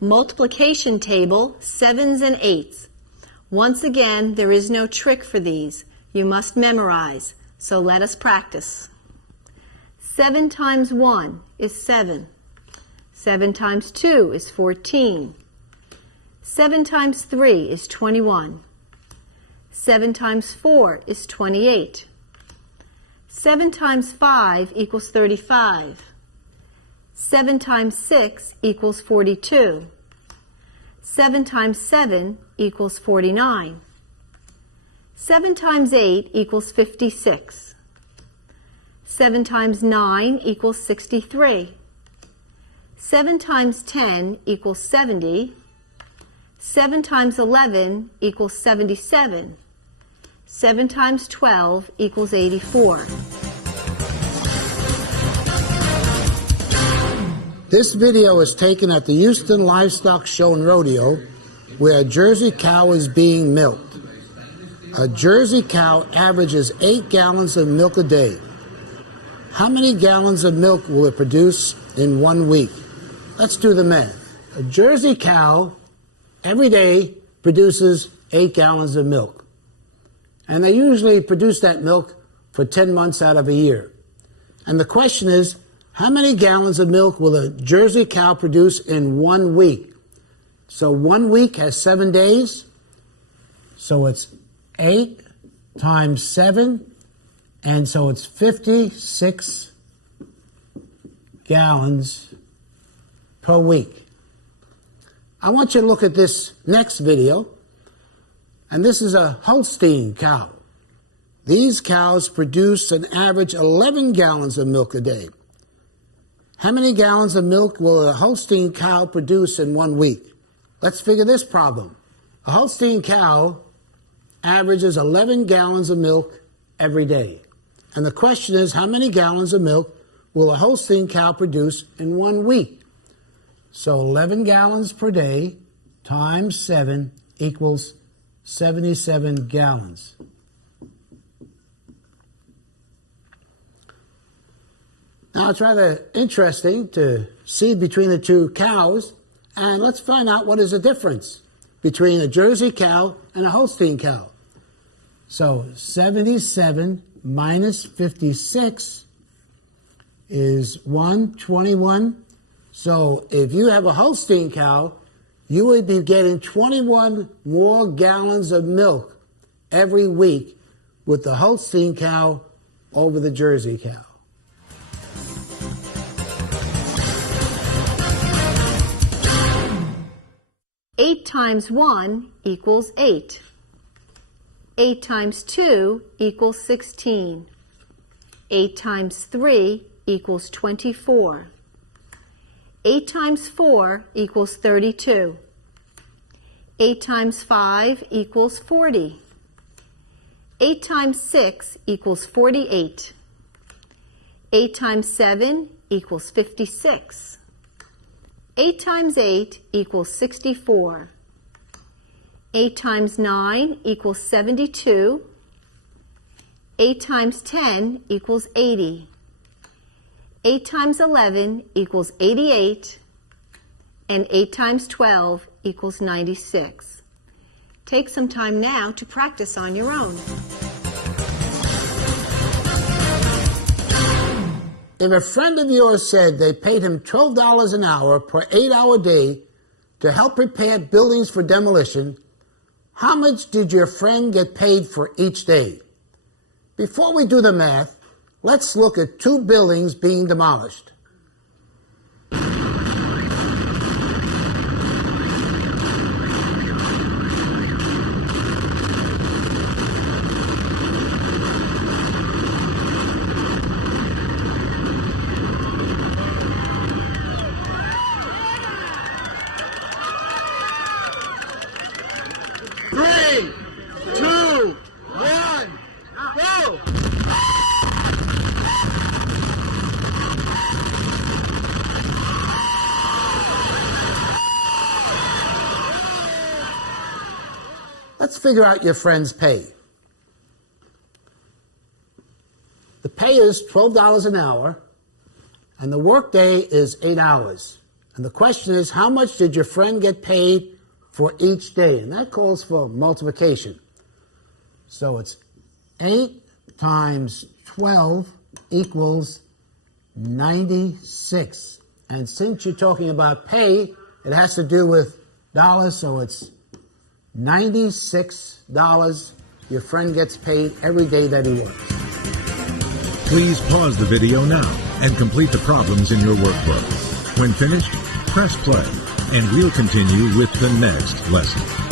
Multiplication table, 7's and 8's. Once again, there is no trick for these. You must memorize. So let us practice. 7 times 1 is 7. 7 times 2 is 14. 7 times 3 is 21. 7 times 4 is 28. 7 times 5 equals 35. 7 times 6 equals 42. 7 times 7 equals 49. 7 times 8 equals 56. 7 times 9 equals 63. 7 times 10 equals 70. 7 times 11 equals 77. 7 times 12 equals 84. This video is taken at the Houston Livestock Show and Rodeo, where a Jersey cow is being milked. A Jersey cow averages 8 gallons of milk a day. How many gallons of milk will it produce in 1 week? Let's do the math. A Jersey cow every day produces 8 gallons of milk. And they usually produce that milk for 10 months out of a year. And the question is, how many gallons of milk will a Jersey cow produce in 1 week? So 1 week has 7 days. So it's 8 times 7. And so it's 56 gallons per week. I want you to look at this next video. And this is a Holstein cow. These cows produce an average 11 gallons of milk a day. How many gallons of milk will a Holstein cow produce in 1 week? Let's figure this problem. A Holstein cow averages 11 gallons of milk every day. And the question is, how many gallons of milk will a Holstein cow produce in 1 week? So 11 gallons per day times 7 equals 77 gallons. Now it's rather interesting to see between the two cows, and let's find out what is the difference between a Jersey cow and a Holstein cow. So 77 minus 56 is 121. So if you have a Holstein cow, you would be getting 21 more gallons of milk every week with the Holstein cow over the Jersey cow. Eight times 1 equals 8. 8 times 2 equals 16. 8 times 3 equals 24. 8 times 4 equals 32. 8 times 5 equals 40. 8 times 6 equals 48. 8 times 7 equals 56. 8 times 8 equals 64. 8 times 9 equals 72. 8 times 10 equals 80. 8 times 11 equals 88. And 8 times 12 equals 96. Take some time now to practice on your own. If a friend of yours said they paid him $12 an hour per 8-hour day to help repair buildings for demolition, how much did your friend get paid for each day? Before we do the math, let's look at 2 buildings being demolished. Three, 2, 1, go! Let's figure out your friend's pay. The pay is $12 an hour, and the workday is 8 hours. And the question is, how much did your friend get paid for each day? And that calls for multiplication. So it's 8 times 12 equals 96. And since you're talking about pay, it has to do with dollars, so it's $96 your friend gets paid every day that he works. Please pause the video now and complete the problems in your workbook. When finished, press play, and we'll continue with the next lesson.